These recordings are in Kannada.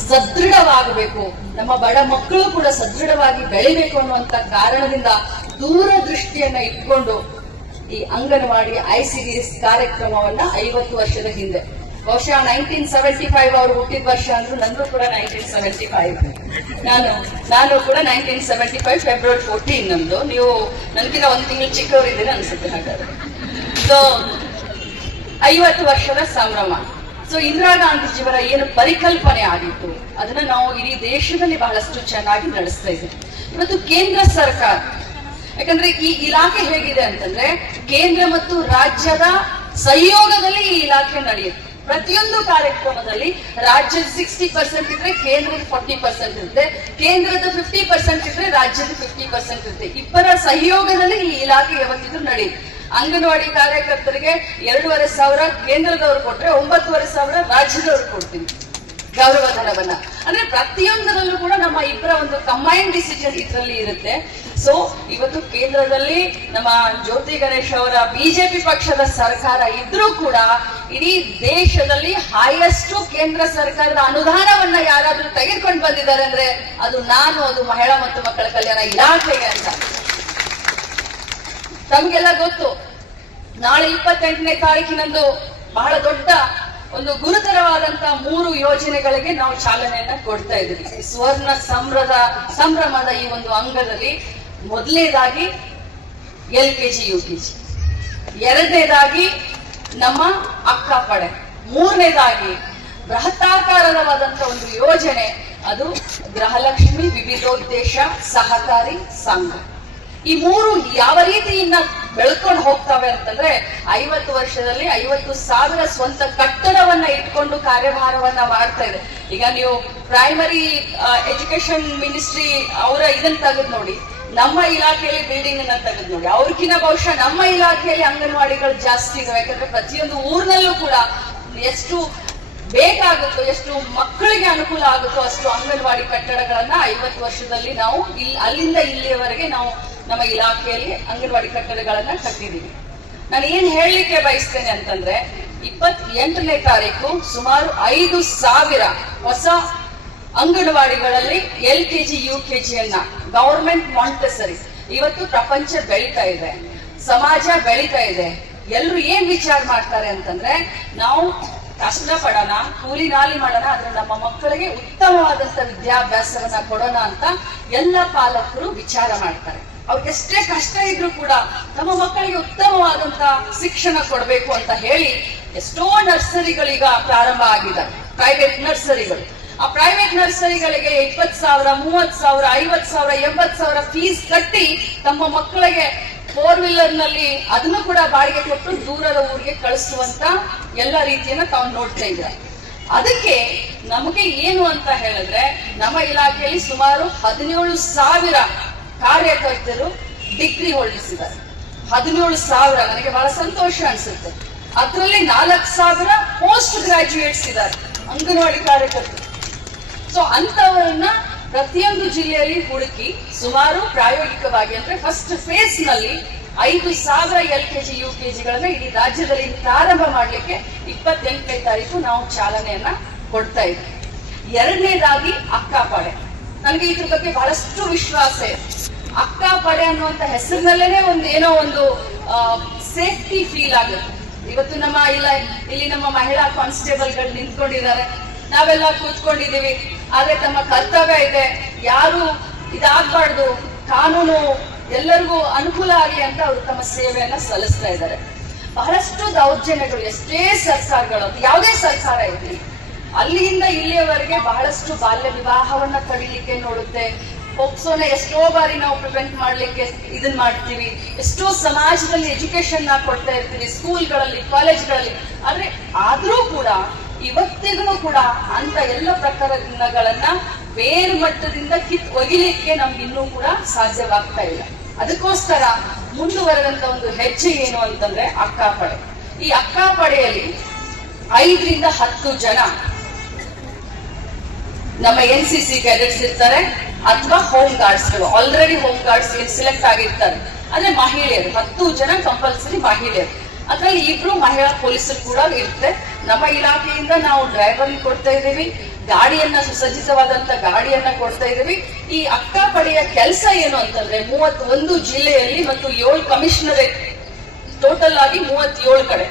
ಸದೃಢವಾಗಬೇಕು, ನಮ್ಮ ಬಡ ಮಕ್ಕಳು ಕೂಡ ಸದೃಢವಾಗಿ ಬೆಳಿಬೇಕು ಅನ್ನುವಂತ ಕಾರಣದಿಂದ ದೂರದೃಷ್ಟಿಯನ್ನ ಇಟ್ಕೊಂಡು ಈ ಅಂಗನವಾಡಿ ICDS ಕಾರ್ಯಕ್ರಮವನ್ನ 50 ವರ್ಷದ ಹಿಂದೆ, ಬಹುಶಃ 1975 ಅವರು ಹುಟ್ಟಿದ ವರ್ಷ ಅಂದ್ರೂ ನಂದು ಕೂಡ 1975. ನಾನು ಕೂಡ 1975 ಫೆಬ್ರವರಿ 14 ನಮ್ದು. ನೀವು ನನ್ಕಿಂತ ಒಂದು ತಿಂಗಳು ಚಿಕ್ಕವರಿದ್ದೀರಿ ಅನ್ಸುತ್ತೆ. ಹಾಗಾದ್ರೆ ಸೊ 50 ವರ್ಷದ ಸಂಭ್ರಮ. ಸೊ ಇಂದಿರಾ ಗಾಂಧೀಜಿಯವರ ಏನು ಪರಿಕಲ್ಪನೆ ಆಗಿತ್ತು ಅದನ್ನ ನಾವು ಇಡೀ ದೇಶದಲ್ಲಿ ಬಹಳಷ್ಟು ಚೆನ್ನಾಗಿ ನಡೆಸ್ತಾ ಇದ್ದೀವಿ. ಇವತ್ತು ಕೇಂದ್ರ ಸರ್ಕಾರ, ಯಾಕಂದ್ರೆ ಈ ಇಲಾಖೆ ಹೇಗಿದೆ ಅಂತಂದ್ರೆ ಕೇಂದ್ರ ಮತ್ತು ರಾಜ್ಯದ ಸಂಯೋಗದಲ್ಲಿ ಈ ಇಲಾಖೆ ನಡೆಯುತ್ತೆ. ಪ್ರತಿಯೊಂದು ಕಾರ್ಯಕ್ರಮದಲ್ಲಿ ರಾಜ್ಯದ 60% ಇದ್ರೆ ಕೇಂದ್ರದ 40% ಇರುತ್ತೆ, ಕೇಂದ್ರದ 50% ಇದ್ರೆ ರಾಜ್ಯದ 50% ಇರುತ್ತೆ. ಇಬ್ಬರ ಸಹಯೋಗದಲ್ಲಿ ಈ ಇಲಾಖೆ ಯಾವತ್ತಿದ್ರು ನಡೆಯುತ್ತೆ. ಅಂಗನವಾಡಿ ಕಾರ್ಯಕರ್ತರಿಗೆ 2,500 ಕೇಂದ್ರದವರು ಕೊಟ್ರೆ 9,500 ರಾಜ್ಯದವರು ಕೊಡ್ತೀವಿ ಗೌರವಧನವನ್ನ. ಅಂದ್ರೆ ಪ್ರತಿಯೊಂದರಲ್ಲೂ ಕೂಡ ನಮ್ಮ ಇಬ್ಬರ ಒಂದು ಕಂಬೈನ್ ಡಿಸಿಷನ್ ಇದರಲ್ಲಿ ಇರುತ್ತೆ. ಸೊ ಇವತ್ತು ಕೇಂದ್ರದಲ್ಲಿ ನಮ್ಮ ಜ್ಯೋತಿ ಗಣೇಶ್ ಅವರ ಬಿಜೆಪಿ ಪಕ್ಷದ ಸರ್ಕಾರ ಇದ್ರೂ ಕೂಡ ಇಡೀ ದೇಶದಲ್ಲಿ ಹೈಯೆಸ್ಟ್ ಕೇಂದ್ರ ಸರ್ಕಾರದ ಅನುದಾನವನ್ನ ಯಾರಾದ್ರೂ ತೆಗೆದುಕೊಂಡು ಬಂದಿದ್ದಾರೆ ಅಂದ್ರೆ ಅದು ಅದು ಮಹಿಳಾ ಮತ್ತು ಮಕ್ಕಳ ಕಲ್ಯಾಣ ಇಲಾಖೆಗೆ ಅಂತ. ತಮ್ಗೆಲ್ಲ ಗೊತ್ತು, ನಾಳೆ 28ನೇ ತಾರೀಕಿನಂದು ಬಹಳ ದೊಡ್ಡ ಒಂದು ಗುರುತರವಾದಂತಹ 3 ಯೋಜನೆಗಳಿಗೆ ನಾವು ಚಾಲನೆಯನ್ನ ಕೊಡ್ತಾ ಇದ್ದೀವಿ. ಸ್ವರ್ಣ ಸಂಭ್ರಮದ ಈ ಒಂದು ಅಂಗದಲ್ಲಿ ಮೊದಲನೇದಾಗಿ LKG UKG, ಎರಡನೇದಾಗಿ ನಮ್ಮ ಅಕ್ಕ ಪಡೆ, ಮೂರನೇದಾಗಿ ಬೃಹತ್ತಾಕಾರವಾದಂತಹ ಒಂದು ಯೋಜನೆ, ಅದು ಗೃಹಲಕ್ಷ್ಮಿ ವಿವಿಧೋದ್ದೇಶ ಸಹಕಾರಿ ಸಂಘ. ಈ 3 ಯಾವ ರೀತಿಯಿಂದ ಬೆಳ್ಕೊಂಡು ಹೋಗ್ತವೆ ಅಂತಂದ್ರೆ 50 ವರ್ಷದಲ್ಲಿ 50,000 ಸ್ವಂತ ಕಟ್ಟಡವನ್ನ ಇಟ್ಕೊಂಡು ಕಾರ್ಯಭಾರವನ್ನ ಮಾಡ್ತಾ ಇದೆ. ಈಗ ನೀವು ಪ್ರೈಮರಿ ಎಜುಕೇಶನ್ ಮಿನಿಸ್ಟ್ರಿ ಅವರ ಇದನ್ನ ತೆಗೆದು ನೋಡಿ, ನಮ್ಮ ಇಲಾಖೆಯಲ್ಲಿ ಬಿಲ್ಡಿಂಗ್ ಅನ್ನ ತೆಗೆದು ನೋಡಿ, ಅವ್ರಿಗಿನ ಬಹುಶಃ ನಮ್ಮ ಇಲಾಖೆಯಲ್ಲಿ ಅಂಗನವಾಡಿಗಳು ಜಾಸ್ತಿ ಇದಾವೆ. ಯಾಕಂದ್ರೆ ಪ್ರತಿಯೊಂದು ಊರಿನಲ್ಲೂ ಕೂಡ ಎಷ್ಟು ಬೇಕಾಗುತ್ತೋ, ಎಷ್ಟು ಮಕ್ಕಳಿಗೆ ಅನುಕೂಲ ಆಗುತ್ತೋ ಅಷ್ಟು ಅಂಗನವಾಡಿ ಕಟ್ಟಡಗಳನ್ನ 50 ವರ್ಷದಲ್ಲಿ ನಾವು ಅಲ್ಲಿಂದ ಇಲ್ಲಿಯವರೆಗೆ ನಾವು ನಮ್ಮ ಇಲಾಖೆಯಲ್ಲಿ ಅಂಗನವಾಡಿ ಕಟ್ಟಡಗಳನ್ನ ಕಟ್ಟಿದೀವಿ. ನಾನು ಏನ್ ಹೇಳಲಿಕ್ಕೆ ಬಯಸ್ತೇನೆ ಅಂತಂದ್ರೆ 28ನೇ ತಾರೀಕು ಸುಮಾರು 5,000 ಹೊಸ ಅಂಗನವಾಡಿಗಳಲ್ಲಿ LKG UKG ಅನ್ನ ಗವರ್ಮೆಂಟ್ ಮಾಂಟೆಸರಿ. ಇವತ್ತು ಪ್ರಪಂಚ ಬೆಳೀತಾ ಇದೆ, ಸಮಾಜ ಬೆಳೀತಾ ಇದೆ. ಎಲ್ರು ಏನ್ ವಿಚಾರ ಮಾಡ್ತಾರೆ ಅಂತಂದ್ರೆ ನಾವು ಕಷ್ಟಪಡೋಣ, ಕೂಲಿ ನಾಲಿ ಮಾಡೋಣ, ಆದ್ರೆ ನಮ್ಮ ಮಕ್ಕಳಿಗೆ ಉತ್ತಮವಾದಂತ ವಿದ್ಯಾಭ್ಯಾಸವನ್ನ ಕೊಡೋಣ ಅಂತ ಎಲ್ಲ ಪಾಲಕರು ವಿಚಾರ ಮಾಡ್ತಾರೆ. ಅವ್ರಿಗೆ ಎಷ್ಟೇ ಕಷ್ಟ ಇದ್ರೂ ಕೂಡ ನಮ್ಮ ಮಕ್ಕಳಿಗೆ ಉತ್ತಮವಾದಂತ ಶಿಕ್ಷಣ ಕೊಡಬೇಕು ಅಂತ ಹೇಳಿ ಎಷ್ಟೋ ನರ್ಸರಿಗಳೀಗ ಪ್ರಾರಂಭ ಆಗಿದ್ದಾರೆ, ಪ್ರೈವೇಟ್ ನರ್ಸರಿಗಳು. ಆ ಪ್ರೈವೇಟ್ ನರ್ಸರಿಗಳಿಗೆ 20,000, 30,000, 50,000, 80,000 ಫೀಸ್ ಕಟ್ಟಿ ತಮ್ಮ ಮಕ್ಕಳಿಗೆ 4 ವೀಲರ್ ನಲ್ಲಿ ಅದನ್ನು ಕೂಡ ಬಾಡಿಗೆ ಕೊಟ್ಟು ದೂರದ ಊರಿಗೆ ಕಳಿಸುವಂತ ಎಲ್ಲ ರೀತಿಯನ್ನ ತಾವು ನೋಡ್ತಾ ಇದ್ದಾರೆ. ಅದಕ್ಕೆ ನಮಗೆ ಏನು ಅಂತ ಹೇಳಿದ್ರೆ, ನಮ್ಮ ಇಲಾಖೆಯಲ್ಲಿ ಸುಮಾರು 17,000 ಕಾರ್ಯಕರ್ತರು ಡಿಗ್ರಿ ಹೊರಡಿಸಿದ್ದಾರೆ. 17,000 ನನಗೆ ಬಹಳ ಸಂತೋಷ ಅನ್ಸುತ್ತೆ. ಅದರಲ್ಲಿ 4,000 ಪೋಸ್ಟ್ ಗ್ರಾಜ್ಯುಯೇಟ್ಸ್ ಇದ್ದಾರೆ ಅಂಗನವಾಡಿ ಕಾರ್ಯಕರ್ತರು. ಸೊ ಅಂತವರನ್ನ ಪ್ರತಿಯೊಂದು ಜಿಲ್ಲೆಯಲ್ಲಿ ಹುಡುಕಿ ಸುಮಾರು ಪ್ರಾಯೋಗಿಕವಾಗಿ ಅಂದ್ರೆ ಫಸ್ಟ್ ಫೇಸ್ ನಲ್ಲಿ 5,000 LKG UKGಗಳನ್ನ ಇಡೀ ರಾಜ್ಯದಲ್ಲಿ ಪ್ರಾರಂಭ ಮಾಡ್ಲಿಕ್ಕೆ 28ನೇ ತಾರೀಕು ನಾವು ಚಾಲನೆಯನ್ನ ಕೊಡ್ತಾ ಇದ್ವಿ. ಎರಡನೇದಾಗಿ ಅಕ್ಕ ಪಡೆ. ನನಗೆ ಇದ್ರ ಬಗ್ಗೆ ಬಹಳಷ್ಟು ವಿಶ್ವಾಸ ಇದೆ. ಅಕ್ಕ ಪಡೆ ಅನ್ನುವಂತ ಹೆಸರಿನಲ್ಲೇನೆ ಏನೋ ಒಂದು ಸೇಫ್ಟಿ ಫೀಲ್ ಆಗುತ್ತೆ. ಇವತ್ತು ನಮ್ಮ ಇಲ್ಲಿ ನಮ್ಮ ಮಹಿಳಾ ಕಾನ್ಸ್ಟೇಬಲ್ಗಳು ನಿಂತ್ಕೊಂಡಿದ್ದಾರೆ, ನಾವೆಲ್ಲ ಕೂತ್ಕೊಂಡಿದ್ದೀವಿ. ಆದ್ರೆ ತಮ್ಮ ಕರ್ತವ್ಯ ಇದೆ, ಯಾರು ಇದಾಗಬಾರ್ದು, ಕಾನೂನು ಎಲ್ಲರಿಗೂ ಅನುಕೂಲ ಆಗಲಿ ಅಂತ ಅವರು ತಮ್ಮ ಸೇವೆಯನ್ನ ಸಲ್ಲಿಸ್ತಾ ಇದ್ದಾರೆ. ಬಹಳಷ್ಟು ದೌರ್ಜನ್ಯಗಳು ಎಷ್ಟೇ ಸರ್ಕಾರಗಳು, ಯಾವುದೇ ಸರ್ಕಾರ ಇರಲಿ, ಅಲ್ಲಿಂದ ಇಲ್ಲಿಯವರೆಗೆ ಬಹಳಷ್ಟು ಬಾಲ್ಯ ವಿವಾಹವನ್ನ ತಡಿಲಿಕ್ಕೆ ನೋಡುತ್ತೆ. ಪೋಕ್ಸೋನ ಎಷ್ಟೋ ಬಾರಿ ನಾವು ಪ್ರಿವೆಂಟ್ ಮಾಡ್ಲಿಕ್ಕೆ ಇದನ್ ಮಾಡ್ತೀವಿ. ಎಷ್ಟೋ ಸಮಾಜದಲ್ಲಿ ಎಜುಕೇಶನ್ ಕೊಡ್ತಾ ಇರ್ತೀವಿ, ಸ್ಕೂಲ್ಗಳಲ್ಲಿ, ಕಾಲೇಜ್ಗಳಲ್ಲಿ. ಆದ್ರೆ ಆದ್ರೂ ಕೂಡ ಇವತ್ತಿಗೂ ಕೂಡ ಅಂತ ಎಲ್ಲ ಪ್ರಕರಣಗಳನ್ನ ಬೇರು ಮಟ್ಟದಿಂದ ಒಗಿಲಿಕ್ಕೆ ನಮ್ಗೆ ಇನ್ನೂ ಕೂಡ ಸಾಧ್ಯವಾಗ್ತಾ ಇಲ್ಲ. ಅದಕ್ಕೋಸ್ಕರ ಮುಂದುವರೆದಂತ ಒಂದು ಹೆಜ್ಜೆ ಏನು ಅಂತಂದ್ರೆ ಅಕ್ಕ ಪಡೆ. ಈ ಅಕ್ಕ ಪಡೆಯಲ್ಲಿ 5 ರಿಂದ 10 ಜನ ನಮ್ಮ NCC ಕ್ಯಾಡೆಟ್ಸ್ ಇರ್ತಾರೆ, ಅಥವಾ ಹೋಮ್ ಗಾರ್ಡ್ಸ್ಗಳು. ಆಲ್ರೆಡಿ ಹೋಮ್ ಗಾರ್ಡ್ಸ್ ಸೆಲೆಕ್ಟ್ ಆಗಿರ್ತಾರೆ. ಅಂದ್ರೆ ಮಹಿಳೆಯರು 10 ಜನ ಕಂಪಲ್ಸರಿ ಮಹಿಳೆಯರು. ಅದರಲ್ಲಿ 2 ಮಹಿಳಾ ಪೊಲೀಸರು ಕೂಡ ಇರುತ್ತೆ. ನಮ್ಮ ಇಲಾಖೆಯಿಂದ ನಾವು ಡ್ರೈವರ್ ಕೊಡ್ತಾ ಇದ್ದೀವಿ, ಗಾಡಿಯನ್ನ, ಸುಸಜ್ಜಿತವಾದಂತ ಗಾಡಿಯನ್ನ ಕೊಡ್ತಾ ಇದೀವಿ. ಈ ಅಕ್ಕ ಪಡೆಯ ಕೆಲಸ ಏನು ಅಂತಂದ್ರೆ 31 ಜಿಲ್ಲೆಯಲ್ಲಿ ಮತ್ತು 7 ಕಮಿಷನರೇಟ್, ಟೋಟಲ್ ಆಗಿ 37 ಕಡೆ.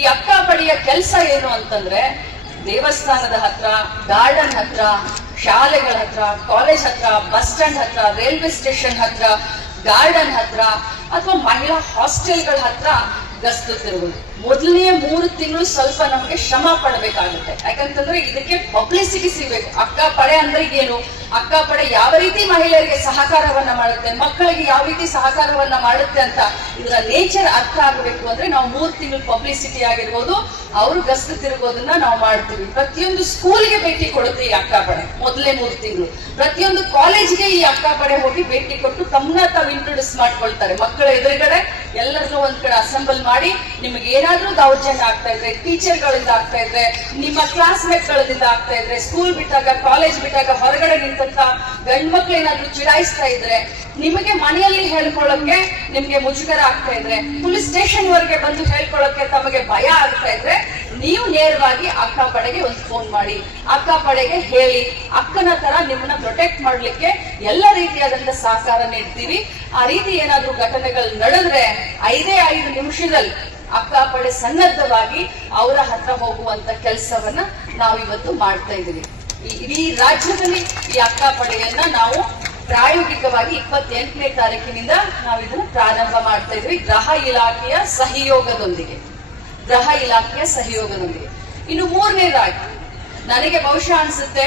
ಈ ಅಕ್ಕ ಪಡೆಯ ಕೆಲಸ ಏನು ಅಂತಂದ್ರೆ ದೇವಸ್ಥಾನದ ಹತ್ರ, ಗಾರ್ಡನ್ ಹತ್ರ, ಶಾಲೆಗಳ ಹತ್ರ, ಕಾಲೇಜ್ ಹತ್ರ, ಬಸ್ ಸ್ಟ್ಯಾಂಡ್ ಹತ್ರ, ರೈಲ್ವೆ ಸ್ಟೇಷನ್ ಹತ್ರ, ಗಾರ್ಡನ್ ಹತ್ರ ಅಥವಾ ಮಹಿಳಾ ಹಾಸ್ಟೆಲ್ಗಳ ಹತ್ರ ಗಸ್ತು ತಿರುಗುದು. ಮೊದಲನೇ 3 ತಿಂಗಳು ಸ್ವಲ್ಪ ನಮಗೆ ಶ್ರಮ ಪಡಬೇಕಾಗುತ್ತೆ. ಯಾಕಂತಂದ್ರೆ ಇದಕ್ಕೆ ಪಬ್ಲಿಸಿಟಿ ಸಿಗ್ಬೇಕು. ಅಕ್ಕ ಪಡೆ ಅಂದ್ರೆ ಏನು, ಅಕ್ಕ ಪಡೆ ಯಾವ ರೀತಿ ಮಹಿಳೆಯರಿಗೆ ಸಹಕಾರವನ್ನ ಮಾಡುತ್ತೆ, ಮಕ್ಕಳಿಗೆ ಯಾವ ರೀತಿ ಸಹಕಾರವನ್ನ ಮಾಡುತ್ತೆ ಅಂತ ಇದರ ನೇಚರ್ ಅರ್ಥ ಆಗಬೇಕು ಅಂದ್ರೆ ನಾವು 3 ತಿಂಗಳು ಪಬ್ಲಿಸಿಟಿ ಆಗಿರ್ಬೋದು, ಅವರು ಗಸ್ತು ತಿರುಗೋದನ್ನ ನಾವು ಮಾಡ್ತೀವಿ. ಪ್ರತಿಯೊಂದು ಸ್ಕೂಲ್ಗೆ ಭೇಟಿ ಕೊಡುತ್ತೆ ಈ ಅಕ್ಕ ಪಡೆ ಮೊದಲೇ 3 ತಿಂಗಳು. ಪ್ರತಿಯೊಂದು ಕಾಲೇಜ್ಗೆ ಈ ಅಕ್ಕ ಪಡೆ ಹೋಗಿ ಭೇಟಿ ಕೊಟ್ಟು ತಮ್ಮನ್ನ ತಾವು ಇಂಟ್ರೊಡ್ಯೂಸ್ ಮಾಡ್ಕೊಳ್ತಾರೆ. ಮಕ್ಕಳ ಎದುರುಗಡೆ ಎಲ್ಲರನ್ನೂ ಒಂದ್ ಕಡೆ ಅಸೆಂಬಲ್ ಮಾಡಿ, ನಿಮಗೆ ಏನಾದ್ರೂ ದೌರ್ಜನ್ಯ ಆಗ್ತಾ ಇದ್ರೆ, ಟೀಚರ್ ಗಳಿಂದ ಆಗ್ತಾ ಇದ್ರೆ, ನಿಮ್ಮ ಕ್ಲಾಸ್ ಮೇಟ್ ಗಳಿಂದ ಆಗ್ತಾ ಇದ್ರೆ, ಸ್ಕೂಲ್ ಬಿಟ್ಟಾಗ, ಕಾಲೇಜ್ ಬಿಟ್ಟಾಗ ಹೊರಗಡೆ ನಿಂತ ಗಂಡ್ ಮಕ್ಳು ಏನಾದ್ರೂ ಚಿಡಾಯಿಸ್ತಾ ಇದ್ರೆ, ನಿಮಗೆ ಮನೆಯಲ್ಲಿ ಹೇಳ್ಕೊಳ್ಳಕ್ಕೆ ನಿಮ್ಗೆ ಮುಜುಗರ ಆಗ್ತಾ ಇದ್ರೆ, ಪೊಲೀಸ್ ಸ್ಟೇಷನ್ ವರೆಗೆ ಬಂದು ಹೇಳ್ಕೊಳ್ಳಕ್ಕೆ ತಮಗೆ ಭಯ ಆಗ್ತಾ ಇದ್ರೆ, ನೀವು ನೇರವಾಗಿ ಅಕ್ಕ ಪಡೆಗೆ ಒಂದು ಫೋನ್ ಮಾಡಿ, ಅಕ್ಕ ಪಡೆಗೆ ಹೇಳಿ. ಅಕ್ಕನ ತರ ನಿಮ್ಮನ್ನ ಪ್ರೊಟೆಕ್ಟ್ ಮಾಡ್ಲಿಕ್ಕೆ ಎಲ್ಲ ರೀತಿಯಾದಂತ ಸಹಕಾರ ನೀಡ್ತೀವಿ. ಆ ರೀತಿ ಏನಾದ್ರೂ ಘಟನೆಗಳು ನಡೆದ್ರೆ 5 ನಿಮಿಷದಲ್ಲಿ ಅಕ್ಕ ಪಡೆ ಸನ್ನದ್ಧವಾಗಿ ಅವರ ಹತ್ರ ಹೋಗುವಂತ ಕೆಲಸವನ್ನ ನಾವಿವತ್ತು ಮಾಡ್ತಾ ಇದ್ದೀವಿ. ಇಡೀ ರಾಜ್ಯದಲ್ಲಿ ಈ ಅಕ್ಕ ಪಡೆಯನ್ನ ನಾವು ಪ್ರಾಯೋಗಿಕವಾಗಿ 28ನೇ ತಾರೀಕಿನಿಂದ ನಾವು ಇದನ್ನು ಪ್ರಾರಂಭ ಮಾಡ್ತಾ ಇದ್ವಿ, ಗೃಹ ಇಲಾಖೆಯ ಸಹಯೋಗದೊಂದಿಗೆ. ಇನ್ನು 3ನೇದಾಗಿ ನನಗೆ ಬಹುಶಃ ಅನ್ಸುತ್ತೆ